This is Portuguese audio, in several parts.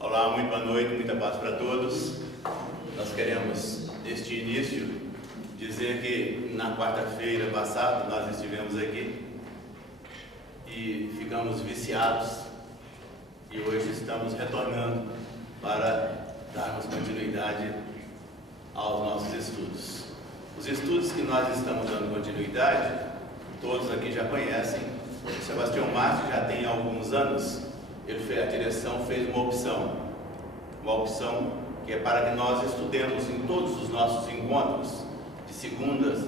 Olá, muito boa noite, muita paz para todos. Nós queremos, neste início, dizer que na quarta-feira passada nós estivemos aqui e ficamos viciados e hoje estamos retornando para darmos continuidade aos nossos estudos. Os estudos que nós estamos dando continuidade, todos aqui já conhecem. O Sebastião Márcio já tem alguns anos. A direção fez uma opção que é para que nós estudemos em todos os nossos encontros, de segundas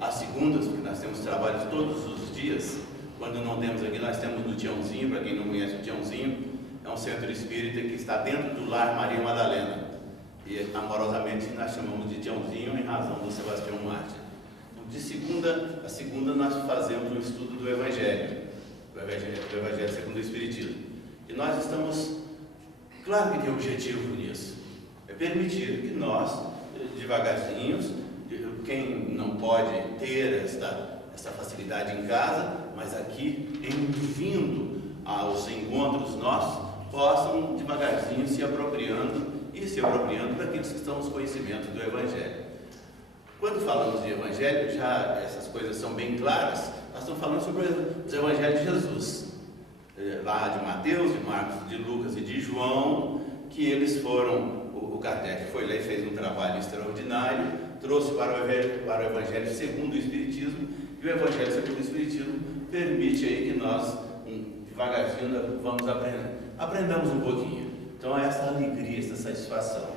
a segundas, porque nós temos trabalhos todos os dias. Quando não temos aqui, nós temos no Tiãozinho. Para quem não conhece o Tiãozinho, é um centro espírita que está dentro do Lar Maria Madalena, e amorosamente nós chamamos de Tiãozinho em razão do Sebastião Márcio. Então, de segunda a segunda nós fazemos um estudo do Evangelho segundo o Espiritismo. E nós estamos, claro que tem objetivo nisso, é permitir que nós, devagarzinho, quem não pode ter esta facilidade em casa, mas aqui, vindo aos encontros nossos, possam devagarzinho se apropriando daqueles que estão os conhecimentos do Evangelho. Quando falamos de Evangelho, já essas coisas são bem claras. Nós estamos falando sobre os Evangelhos de Jesus, lá de Mateus, de Marcos, de Lucas e de João, que eles foram, o Kardec foi lá e fez um trabalho extraordinário, trouxe para o Evangelho segundo o Espiritismo, e o Evangelho segundo o Espiritismo permite aí que nós, devagarzinho, vamos aprendamos um pouquinho. Então, essa alegria, essa satisfação.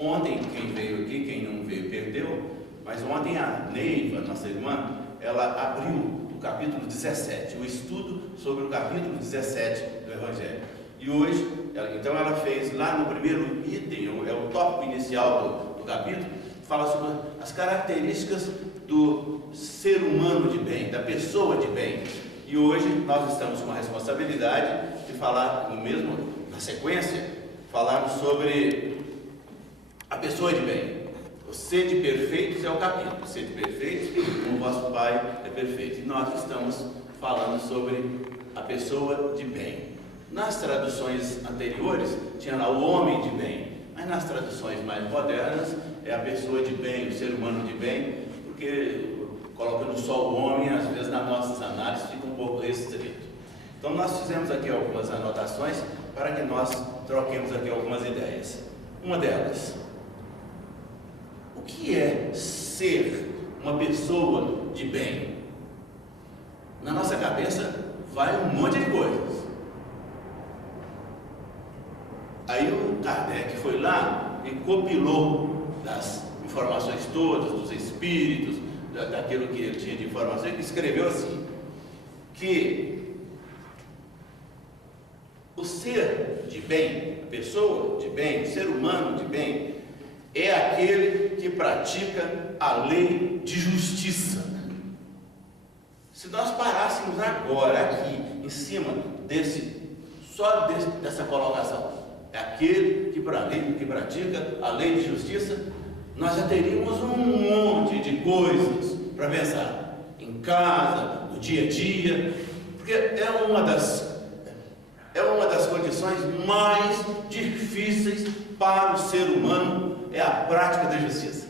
Ontem, quem veio aqui, quem não veio, perdeu, mas ontem a Neiva, nossa irmã, ela abriu o capítulo 17, o estudo sobre o capítulo 17 do Evangelho. E hoje, ela fez lá no primeiro item, é o tópico inicial do capítulo, fala sobre as características do ser humano de bem, da pessoa de bem. E hoje nós estamos com a responsabilidade de falar, na sequência, falarmos sobre a pessoa de bem. Sede perfeitos é o capítulo. Sede perfeitos, como vosso Pai é perfeito. E nós estamos falando sobre a pessoa de bem. Nas traduções anteriores, tinha lá o homem de bem. Mas nas traduções mais modernas, é a pessoa de bem, o ser humano de bem, porque colocando só o homem, às vezes nas nossas análises fica um pouco restrito. Então nós fizemos aqui algumas anotações para que nós troquemos aqui algumas ideias. Uma delas: o que é ser uma pessoa de bem? Na nossa cabeça vai um monte de coisas. Aí o Kardec foi lá e compilou das informações todas, dos espíritos, daquilo que ele tinha de informação, e escreveu assim, que o ser de bem, a pessoa de bem, o ser humano de bem, é aquele que pratica a lei de justiça. Se nós parássemos agora aqui, em cima dessa colocação, é aquele que pratica a lei de justiça, nós já teríamos um monte de coisas para pensar, em casa, no dia a dia, porque é uma das condições mais difíceis para o ser humano, é a prática da justiça.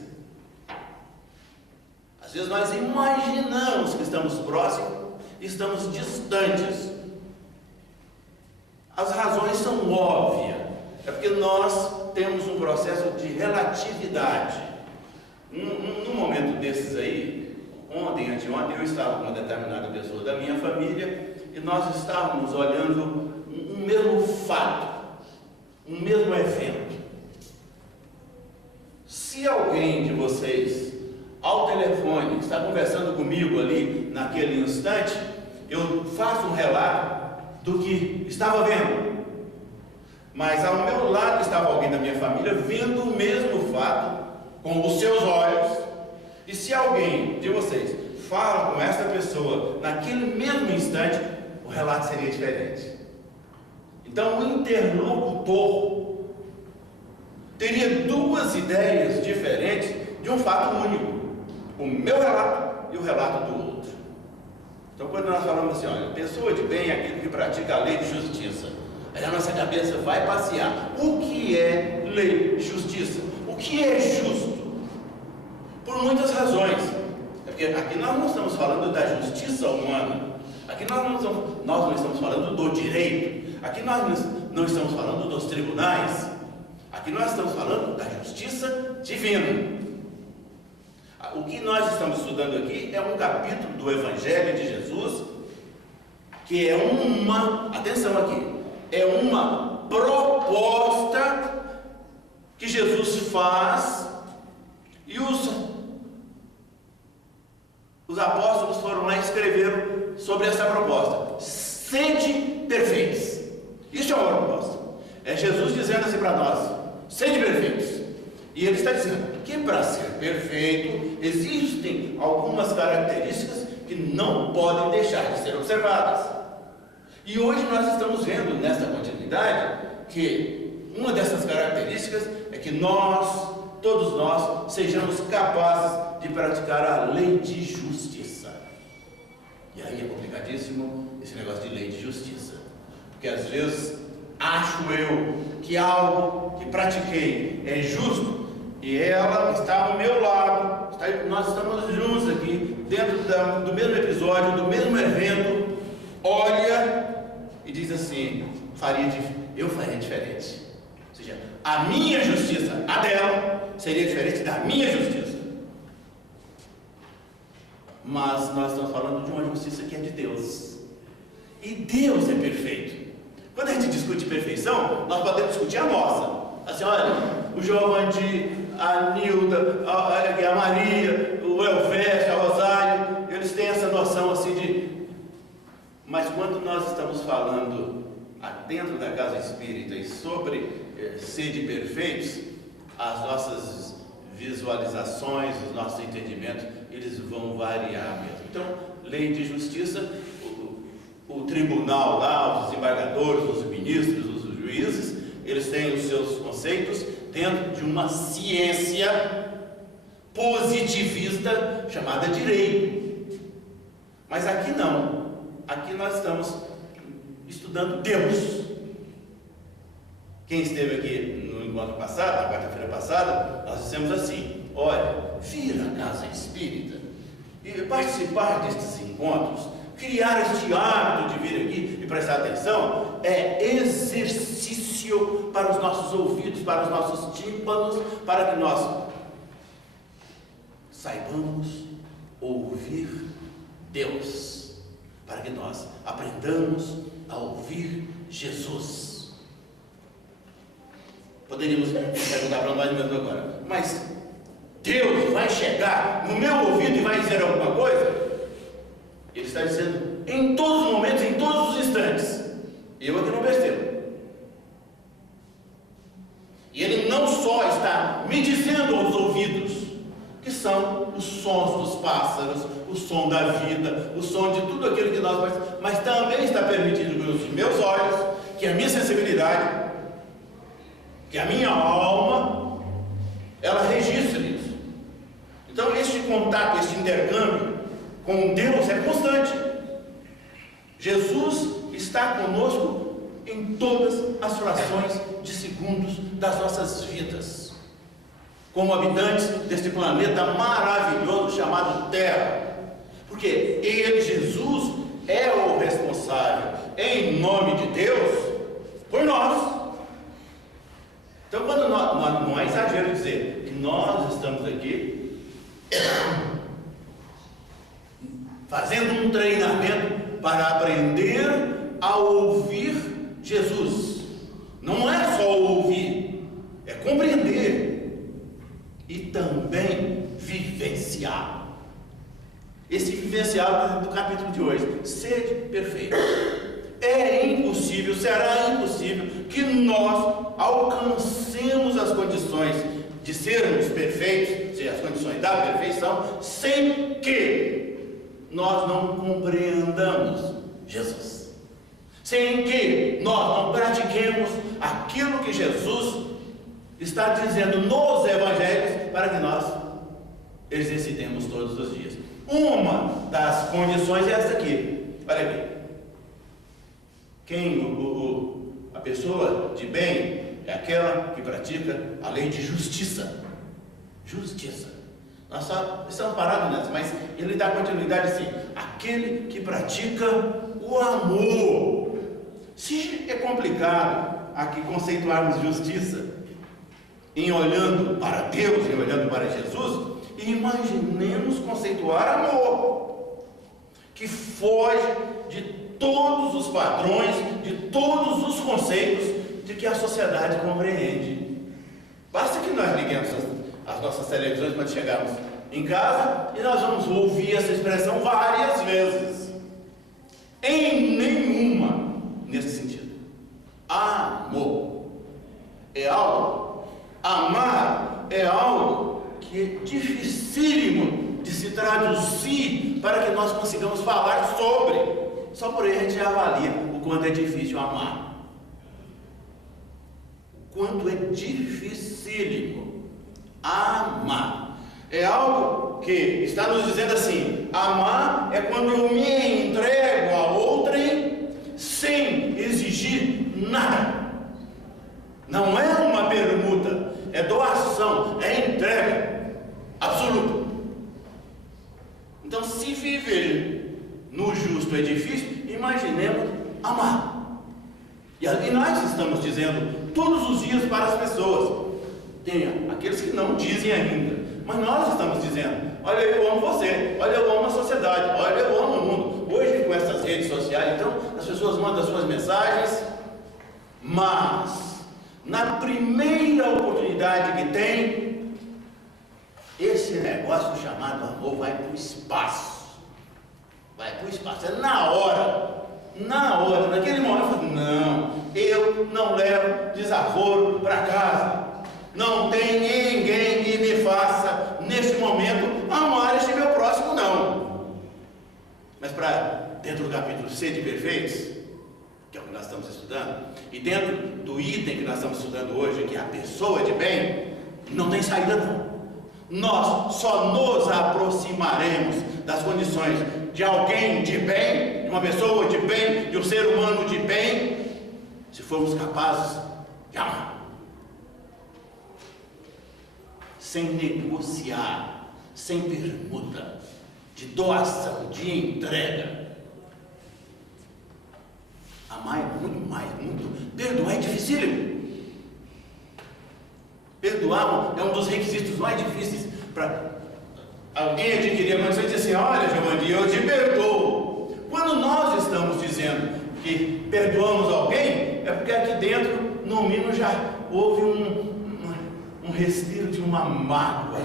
Às vezes nós imaginamos que estamos próximos e estamos distantes. As razões são óbvias, é porque nós temos um processo de relatividade. Num momento desses aí, anteontem, eu estava com uma determinada pessoa da minha família e nós estávamos olhando um mesmo fato, um mesmo evento. Se alguém de vocês, ao telefone, está conversando comigo ali naquele instante, eu faço um relato do que estava vendo, mas ao meu lado estava alguém da minha família vendo o mesmo fato com os seus olhos. E se alguém de vocês fala com essa pessoa naquele mesmo instante, o relato seria diferente. Então o interlocutor teria duas ideias diferentes de um fato único, o meu relato e o relato do outro. Então quando nós falamos assim, olha, pessoa de bem é aquele que pratica a lei de justiça, Aí a nossa cabeça vai passear. O que é lei, justiça? O que é justo? Por muitas razões. É porque aqui nós não estamos falando da justiça humana. Aqui nós não estamos falando do direito. Aqui nós não estamos falando dos tribunais. Aqui nós estamos falando da justiça divina. O que nós estamos estudando aqui é um capítulo do Evangelho de Jesus, que é atenção aqui, é uma proposta que Jesus faz, e os apóstolos foram lá e escreveram sobre essa proposta: sede perfeitos. Isso é uma proposta. É Jesus dizendo assim para nós: sede perfeitos. E ele está dizendo que para ser perfeito existem algumas características que não podem deixar de ser observadas. E hoje nós estamos vendo nessa continuidade que uma dessas características é que todos nós, sejamos capazes de praticar a lei de justiça. E aí é complicadíssimo esse negócio de lei de justiça, porque às vezes acho eu que algo que pratiquei é justo, e ela está ao meu lado, nós estamos juntos aqui, dentro do mesmo episódio, do mesmo evento, olha e diz assim: eu faria diferente. Ou seja, a minha justiça, a dela, seria diferente da minha justiça. Mas nós estamos falando de uma justiça que é de Deus. E Deus é perfeito. Quando a gente discute perfeição, nós podemos discutir a nossa. Assim, olha, o Giovanni, a Nilda, a Maria, o Elvésio, a Rosário, eles têm essa noção assim de... Mas quando nós estamos falando dentro da casa espírita e sobre ser de perfeitos, as nossas visualizações, os nossos entendimentos, eles vão variar mesmo. Então, lei de justiça, o tribunal lá, os desembargadores, os ministros, os juízes, eles têm os seus conceitos dentro de uma ciência positivista chamada direito. Mas aqui não. Aqui nós estamos estudando Deus. Quem esteve aqui no encontro passado, na quarta-feira passada, nós dissemos assim: olha, vir à casa espírita e participar destes encontros, criar este hábito de vir aqui e prestar atenção, é exercício para os nossos ouvidos, para os nossos tímpanos, para que nós saibamos ouvir Deus, para que nós aprendamos a ouvir Jesus. Poderíamos perguntar para nós mesmos agora: mas Deus vai chegar no meu ouvido e vai dizer alguma coisa? Ele está dizendo em todos os momentos, em todos os instantes. Eu aqui não percebo. E Ele não só está me dizendo aos ouvidos, que são os sons dos pássaros, o som da vida, o som de tudo aquilo que nós fazemos, mas também está permitido que os meus olhos, que a minha sensibilidade, que a minha alma, ela registre isso. Então, este contato, este intercâmbio com Deus é constante. Jesus está conosco em todas as frações de segundos das nossas vidas, como habitantes deste planeta maravilhoso chamado Terra, porque Ele, Jesus, é o responsável, em nome de Deus, por nós. Então, quando não é exagero dizer que nós estamos aqui fazendo um treinamento para aprender a ouvir Jesus. Não é só ouvir, é compreender e também vivenciar. Esse vivenciar do capítulo de hoje: sede perfeito. É impossível, será impossível que nós alcancemos as condições de sermos perfeitos, ou seja, as condições da perfeição, sem que nós não compreendamos Jesus, sem que nós não pratiquemos aquilo que Jesus está dizendo nos evangelhos para que nós exercitemos todos os dias. Uma das condições é essa aqui. Olha aqui. Quem pessoa de bem é aquela que pratica a lei de justiça. Justiça. Nós só estamos parados nessa, mas ele dá continuidade assim: aquele que pratica o amor. Se é complicado aqui conceituarmos justiça em olhando para Deus, em olhando para Jesus, imaginemos conceituar amor, que foge de todos os padrões, de todos os conceitos de que a sociedade compreende. Basta que nós liguemos as nossas televisões quando chegarmos em casa e nós vamos ouvir essa expressão várias vezes. Em nenhuma nesse sentido. Amor é algo, amar é algo que é dificílimo de se traduzir para que nós consigamos falar sobre. Só por aí a gente avalia o quanto é difícil amar. O quanto é dificílimo amar. É algo que está nos dizendo assim: amar é quando eu me entrego a outrem sem exigir nada. Não é uma permuta, é doação, é entrega absoluta. Então, se viver no justo é difícil, imaginemos amar. E nós estamos dizendo todos os dias para as pessoas. Tem aqueles que não dizem ainda, mas nós estamos dizendo: olha, eu amo você, olha, eu amo a sociedade, olha, eu amo o mundo. Hoje, com essas redes sociais, então, as pessoas mandam suas mensagens, mas na primeira oportunidade que tem, esse negócio chamado amor vai para o espaço. Vai para o espaço. É na hora, naquele momento, não, eu não levo desaforo para casa. Não tem ninguém que me faça, neste momento, amar este meu próximo, não. Mas para dentro do capítulo Sede Perfeitos, que é o que nós estamos estudando, e dentro do item que nós estamos estudando hoje, que é a pessoa de bem, não tem saída não. Nós só nos aproximaremos das condições de alguém de bem, de uma pessoa de bem, de um ser humano de bem, se formos capazes de amar. Sem negociar, sem permuta, de doação, de entrega. Amar é muito mais, muito. Perdoar é dificílimo. Perdoar é um dos requisitos mais difíceis para alguém adquirir a condição de dizer assim: olha, Giovanni, eu te perdoo. Quando nós estamos dizendo que perdoamos alguém, é porque aqui dentro, no mínimo, já houve um respiro de uma mágoa,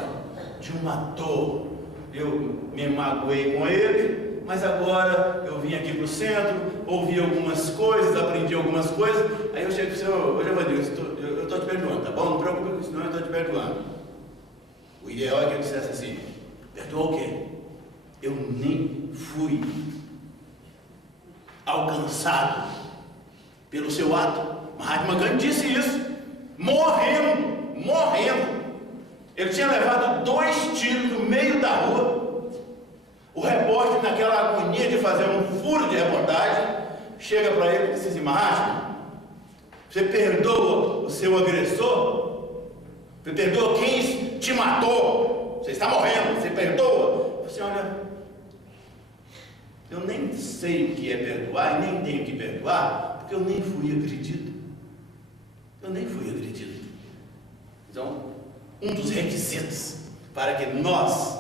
de uma dor. Eu me magoei com ele, mas agora eu vim aqui para o centro, ouvi algumas coisas, aprendi algumas coisas, aí eu chego para o senhor: ô Giovanni, eu estou te perdoando, tá bom? Não preocupe com isso não, eu estou te perdoando. O ideal é que eu dissesse assim: perdoa o quê? Eu nem fui alcançado pelo seu ato. Mahatma Gandhi disse isso, morrendo. Ele tinha levado 2 tiros no meio da rua. O repórter, naquela agonia de fazer um furo de reportagem, chega para ele e diz assim: Mahatma, você perdoa o seu agressor? Você perdoa quem te matou? Você está morrendo, você perdoa? Você olha, eu nem sei o que é perdoar e nem tenho que perdoar, porque eu nem fui agredido. Então, um dos requisitos para que nós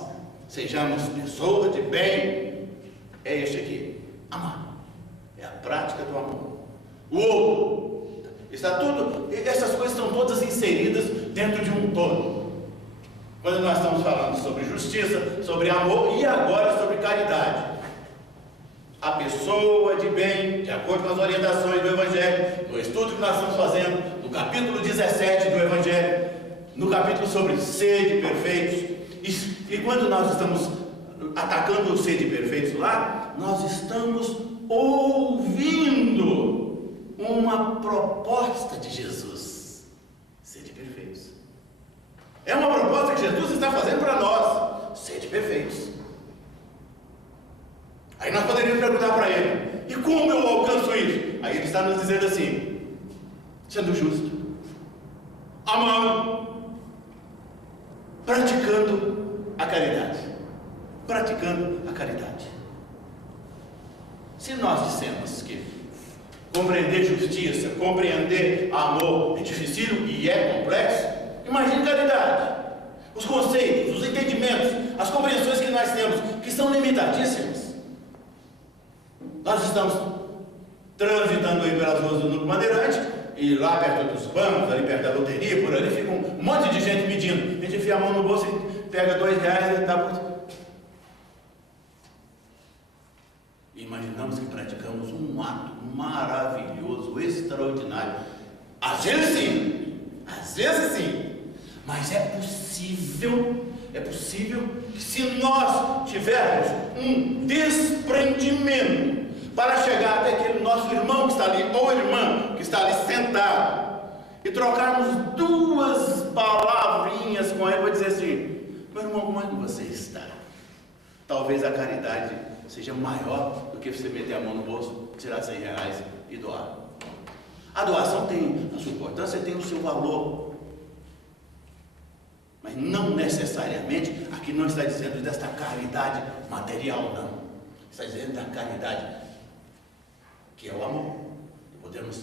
sejamos pessoas de bem é este aqui: amar. É a prática do amor. O outro está tudo, essas coisas estão todas inseridas dentro de um todo. Quando nós estamos falando sobre justiça, sobre amor e agora sobre caridade, a pessoa de bem, de acordo com as orientações do Evangelho, no estudo que nós estamos fazendo, no capítulo 17 do Evangelho, no capítulo sobre sede perfeitos, e quando nós estamos atacando o sede perfeitos lá, nós estamos ouvindo uma proposta de Jesus: sede perfeitos. É uma proposta que Jesus está fazendo para nós: sede perfeitos. Aí nós poderíamos perguntar para ele: e como eu alcanço isso? Aí ele está nos dizendo assim: sendo justo, amando, praticando a caridade. Praticando a caridade. Se nós dissemos que compreender justiça, compreender amor é difícil e é complexo, imagine caridade. Os conceitos, os entendimentos, as compreensões que nós temos, que são limitadíssimas. Nós estamos transitando aí pelas ruas do Núcleo Bandeirante, e lá perto dos bancos, ali perto da loteria, por ali, fica um monte de gente pedindo. A gente enfia a mão no bolso e pega R$2 e dá por... Imaginamos que praticamos um ato maravilhoso, extraordinário. Às vezes sim, mas é possível que se nós tivermos um desprendimento para chegar até aquele nosso irmão que está ali, ou irmã que está ali sentado, e trocarmos duas palavrinhas com ele, para dizer assim: meu irmão, como é que você está? Talvez a caridade seja maior do que você meter a mão no bolso, tirar R$100 e doar. A doação tem a sua importância, tem o seu valor, mas não necessariamente, aqui não está dizendo desta caridade material, não. Está dizendo da caridade, que é o amor. Podemos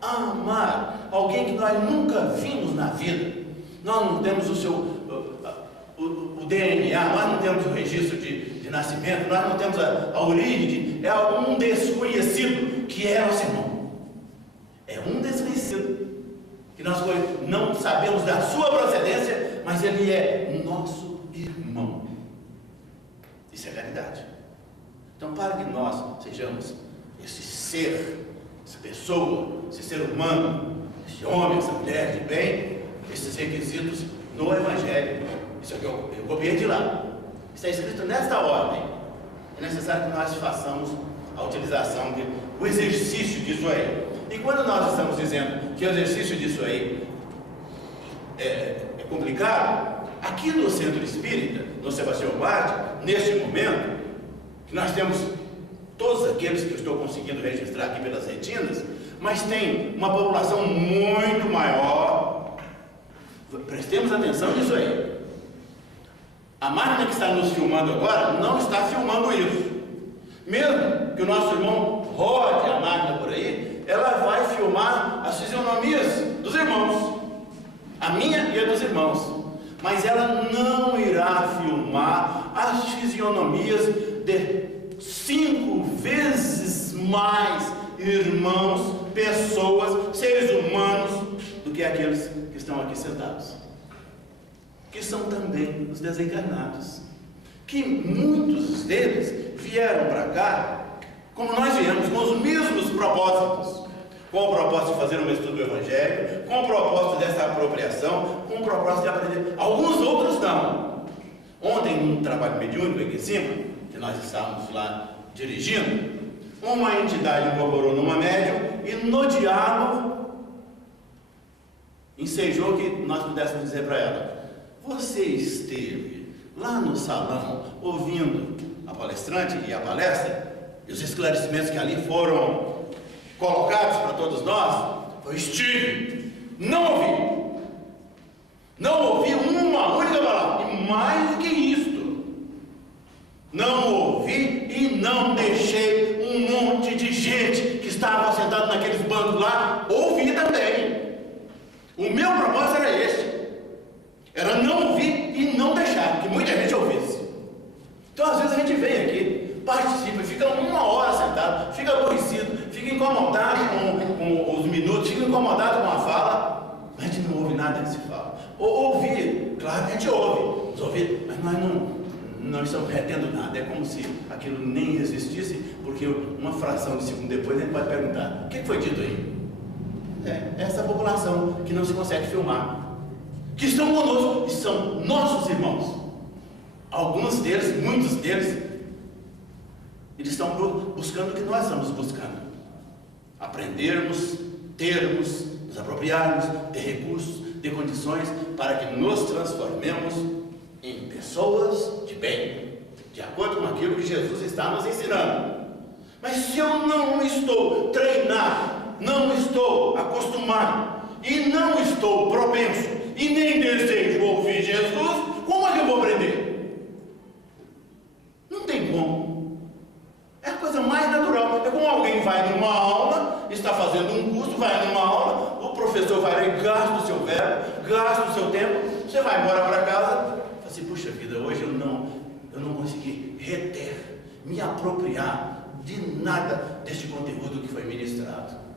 amar alguém que nós nunca vimos na vida. Nós não temos o DNA, nós não temos o registro de nascimento, nós não temos a origem, é um desconhecido que é nosso irmão. É um desconhecido que nós não sabemos da sua procedência, mas ele é nosso irmão. Isso é caridade. Então, para que nós sejamos esse ser, essa pessoa, esse ser humano, esse homem, essa mulher de bem, esses requisitos no Evangelho, isso aqui eu copiei de lá, está escrito nesta ordem. É necessário que nós façamos a utilização do exercício disso aí. E quando nós estamos dizendo que o exercício disso aí é complicado, aqui no Centro Espírita, no Sebastião Bart, neste momento, que nós temos todos aqueles que eu estou conseguindo registrar aqui pelas retinas, mas tem uma população muito maior. Prestemos atenção nisso aí. A máquina que está nos filmando agora não está filmando isso. Mesmo que o nosso irmão rode a máquina por aí, ela vai filmar as fisionomias dos irmãos, a minha e a dos irmãos, mas ela não irá filmar as fisionomias de 5 vezes mais irmãos, pessoas, seres humanos, do que aqueles que estão aqui sentados, que são também os desencarnados, que muitos deles vieram para cá, como nós viemos, com os mesmos propósitos, com o propósito de fazer um estudo do Evangelho, com o propósito dessa apropriação, com o propósito de aprender. Alguns outros não. Ontem, num trabalho mediúnico aqui em cima, que nós estávamos lá dirigindo, uma entidade incorporou numa médium e no diálogo ensejou que nós pudéssemos dizer para ela: você esteve lá no salão ouvindo a palestrante e a palestra e os esclarecimentos que ali foram colocados para todos nós? Eu estive, não ouvi uma única palavra, e mais do que isto, não ouvi e não deixei um monte de gente que estava sentado naqueles bancos lá ouvir também. O meu propósito era este, era não ouvir e não deixar que muita gente ouvisse. Então às vezes a gente vem aqui, participa, fica 1 hora sentado, fica aborrecido, fica incomodado com os minutos, fica incomodado com a fala, mas a gente não ouve nada que se fala. Ou ouvir, claro que a gente ouve, mas nós não estamos retendo nada. É como se aquilo nem existisse, porque uma fração de segundo depois a gente pode perguntar: o que foi dito aí? É essa população que não se consegue filmar, que estão conosco e são nossos irmãos. Alguns deles, muitos deles, eles estão buscando o que nós estamos buscando: aprendermos, termos, nos apropriarmos, ter recursos, ter condições para que nos transformemos em pessoas de bem, de acordo com aquilo que Jesus está nos ensinando. Mas se eu não estou treinado não estou acostumado e não estou propenso e nem desejo ouvir Jesus, como é que eu vou aprender? Não tem como. É a coisa mais natural. É como alguém vai numa aula, está fazendo um curso, vai numa aula, o professor vai lá e gasta o seu verbo, gasta o seu tempo, você vai embora para casa, fala assim, puxa vida, hoje eu não consegui reter, me apropriar de nada deste conteúdo que foi ministrado.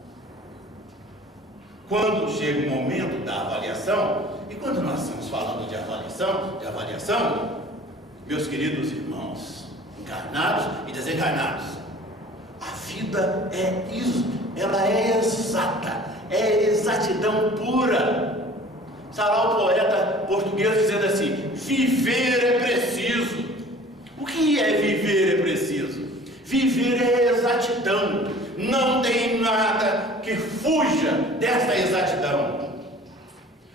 Quando chega o momento da avaliação, e quando nós estamos falando de avaliação, meus queridos irmãos, encarnados e desencarnados, a vida ela é exata, é exatidão pura. Está lá o poeta português dizendo assim, viver é preciso. O que é viver é preciso? Viver é exatidão, não tem nada que fuja dessa exatidão.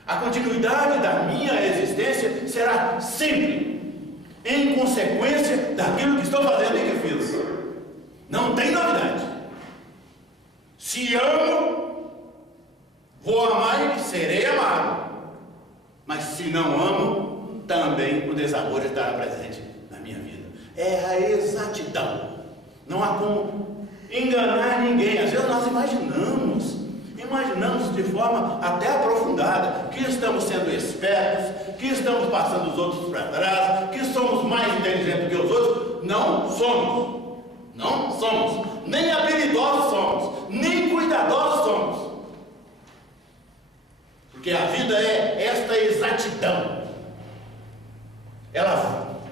A continuidade da minha existência será sempre em consequência daquilo que estou fazendo e que fiz. Não tem novidade. Se amo, vou amar e serei amado. Mas se não amo, também o desamor estará presente na minha vida. É a exatidão. Não há como enganar ninguém. Às vezes nós imaginamos de forma até aprofundada que estamos sendo espertos, que estamos passando os outros para trás, que somos mais inteligentes que os outros. Não somos, nem habilidosos somos, nem cuidadosos somos, porque a vida é esta exatidão.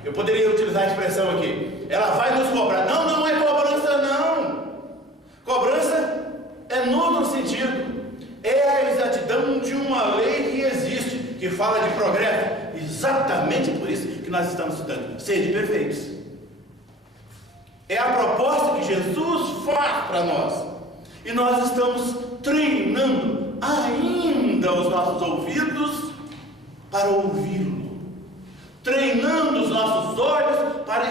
Eu poderia utilizar a expressão aqui, ela vai nos cobrar. Não é cobrança, não. Cobrança é no outro sentido. É a exatidão de uma lei que existe, que fala de progresso. Exatamente por isso que nós estamos estudando. Sede perfeitos. É a proposta que Jesus faz para nós. E nós estamos treinando ainda os nossos ouvidos para ouvi-lo. Treinando os nossos olhos para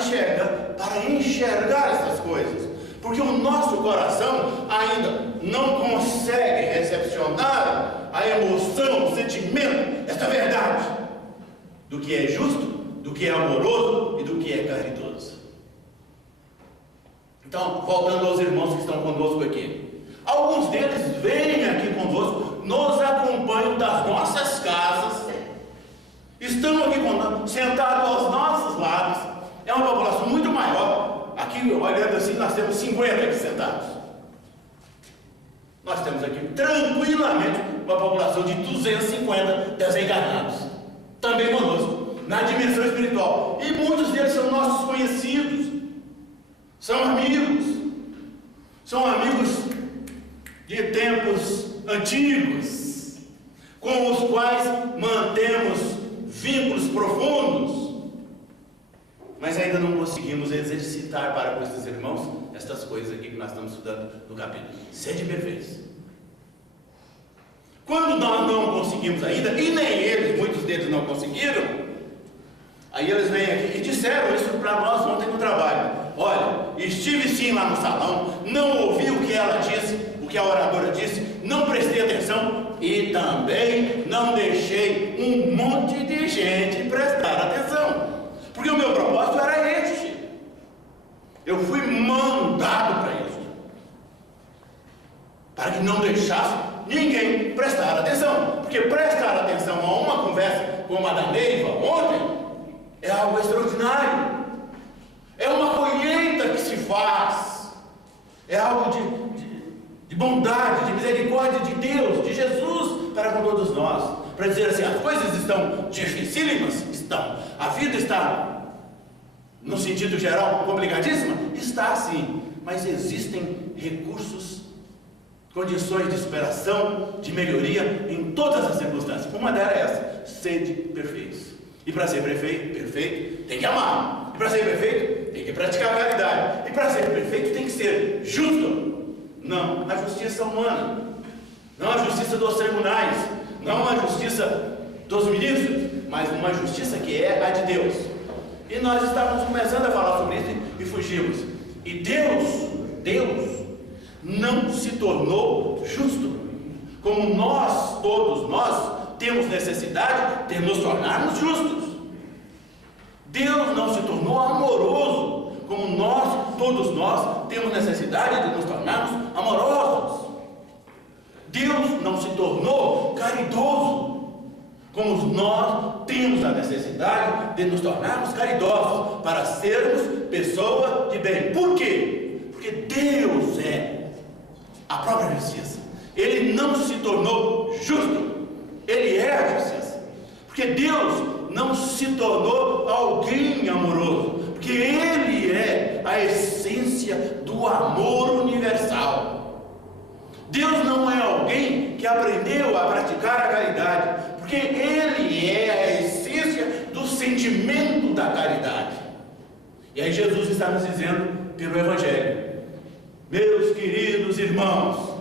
enxergar essas coisas. Porque o nosso coração ainda não consegue recepcionar a emoção, o sentimento, essa verdade do que é justo, do que é amoroso e do que é caridoso. Então, voltando aos irmãos que estão conosco aqui. Alguns deles vêm aqui conosco, nos acompanham das nossas casas, estão aqui conosco, sentados aos nossos lados. É uma população muito maior. Aqui, olhando assim, nós temos 50 aqui sentados. Nós temos aqui, tranquilamente, uma população de 250 desencarnados. Também conosco, na dimensão espiritual. E muitos deles são nossos conhecidos. São amigos de tempos antigos, com os quais mantemos vínculos profundos. Mas ainda não conseguimos exercitar para com esses irmãos estas coisas aqui que nós estamos estudando no capítulo. Sede perfeitos. Quando nós não conseguimos ainda, e nem eles, muitos deles não conseguiram, aí eles vêm aqui e disseram isso para nós ontem no trabalho. Olha, estive sim lá no salão, não ouvi o que ela disse, o que a oradora disse, não prestei atenção e também não deixei um monte de gente prestar atenção. Porque o meu propósito era este. Eu fui mandado para isso. Para que não deixasse ninguém prestar atenção. Porque prestar atenção a uma conversa como a da Neiva ontem é algo extraordinário. É uma colheita que se faz. É algo de bondade, de misericórdia de Deus, de Jesus para com todos nós. Para dizer assim, as coisas estão dificílimas? Estão. A vida está, no sentido geral, complicadíssima? Está assim. Mas existem recursos, condições de superação, de melhoria em todas as circunstâncias. Uma delas é essa: sede perfeitos. E para ser perfeito, tem que amar. E para ser perfeito, tem que praticar a caridade. E para ser perfeito, tem que ser justo. Não a justiça humana, não a justiça dos tribunais, não a justiça dos ministros, mas uma justiça que é a de Deus. E nós estávamos começando a falar sobre isso e fugimos. E Deus não se tornou justo, como nós, todos nós, temos necessidade de nos tornarmos justos. Deus não se tornou amoroso, como nós, todos nós, temos necessidade de nos tornarmos amorosos. Deus não se tornou caridoso, como nós temos a necessidade de nos tornarmos caridosos, para sermos pessoas de bem. Por quê? Porque Deus é a própria justiça. Ele não se tornou justo, Ele é a justiça. Porque Deus não se tornou alguém amoroso, porque Ele é a essência do amor universal. Deus não é alguém que aprendeu a praticar a caridade, porque Ele é a essência do sentimento da caridade. E aí Jesus está nos dizendo pelo Evangelho: meus queridos irmãos,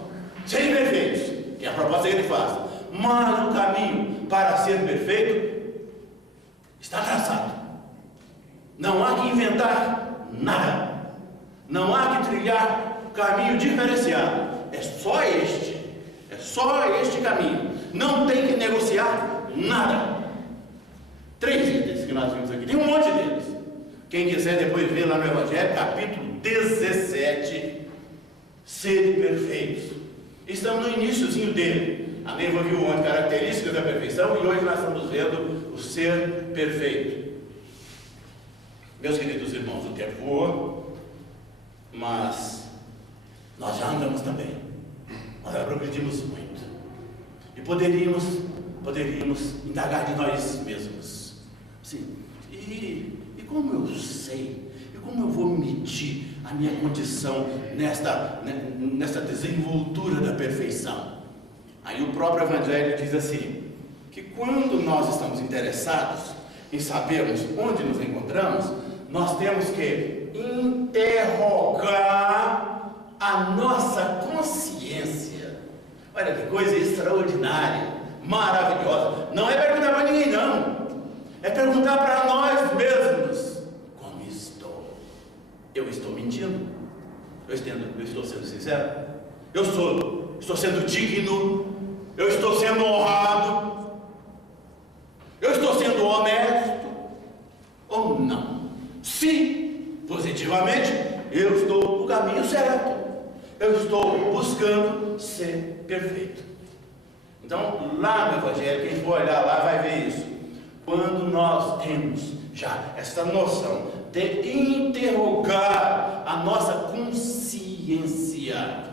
sejam perfeitos, que é a proposta que Ele faz, mas o caminho para ser perfeito está traçado. Não há que inventar nada, não há que trilhar caminho diferenciado. É só este caminho. Não tem que negociar nada. 3 itens que nós vimos aqui, tem um monte deles. Quem quiser depois ver lá no Evangelho, capítulo 17, sede perfeitos. Estamos no iníciozinho dele. A Neiva viu ontem características da perfeição, e hoje nós estamos vendo o ser perfeito. Meus queridos irmãos, o tempo voa, mas nós já andamos também. Nós já progredimos muito. E poderíamos indagar de nós mesmos. Sim. E como eu sei? E como eu vou medir a minha condição nesta desenvoltura da perfeição? Aí o próprio Evangelho diz assim, que quando nós estamos interessados em sabermos onde nos encontramos, nós temos que interrogar a nossa consciência. Olha que coisa extraordinária, maravilhosa. Não é perguntar para ninguém, não. É perguntar para nós mesmos: como estou? Eu estou mentindo? Eu estou sendo sincero? Eu estou sendo digno? Eu estou sendo honrado? Eu estou sendo honesto? Ou não? Se positivamente eu estou no caminho certo, eu estou buscando ser perfeito. Então, lá no Evangelho, quem for olhar lá vai ver isso. Quando nós temos já essa noção de interrogar a nossa consciência.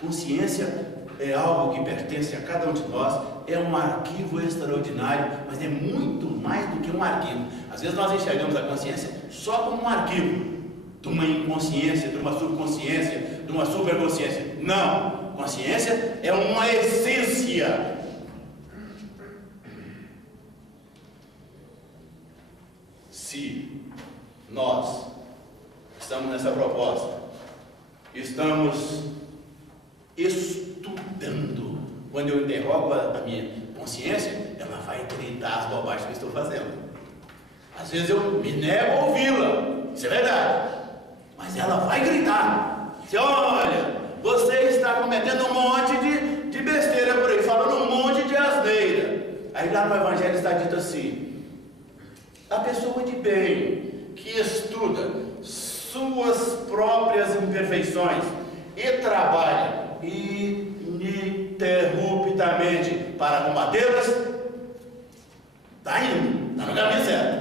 Consciência é algo que pertence a cada um de nós, é um arquivo extraordinário, mas é muito mais do que um arquivo. Às vezes nós enxergamos a consciência só como um arquivo de uma inconsciência, de uma subconsciência, de uma superconsciência. Não, consciência é uma essência. Se nós estamos nessa proposta, estamos estudando, quando eu interrogo a minha consciência, ela vai gritar as bobagens que eu estou fazendo. Às vezes eu me nego a ouvi-la, isso é verdade, mas ela vai gritar: olha, você está cometendo um monte de besteira por aí, falando um monte de asneira. Aí lá no Evangelho está dito assim: a pessoa de bem que estuda suas próprias imperfeições e trabalha ininterruptamente para combatê-las, está indo, está no caminho certo.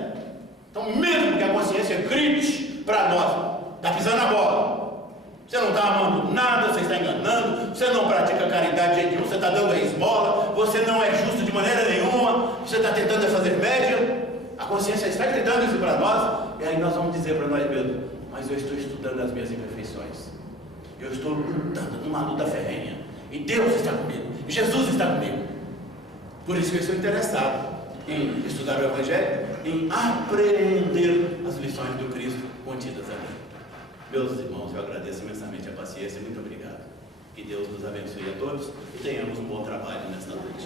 Então, mesmo que a consciência grite para nós: está pisando na bola, você não está amando nada, você está enganando, você não pratica caridade de jeito nenhum, você está dando a esmola, você não é justo de maneira nenhuma, você está tentando fazer média. A consciência está gritando isso para nós, e aí nós vamos dizer para nós mesmos: mas eu estou estudando as minhas imperfeições, eu estou lutando numa luta ferrenha, e Deus está comigo, e Jesus está comigo. Por isso que eu estou interessado em estudar o Evangelho, em aprender as lições do Cristo contidas ali. Meus irmãos, eu agradeço imensamente a paciência, muito obrigado. Que Deus nos abençoe a todos e tenhamos um bom trabalho nesta noite.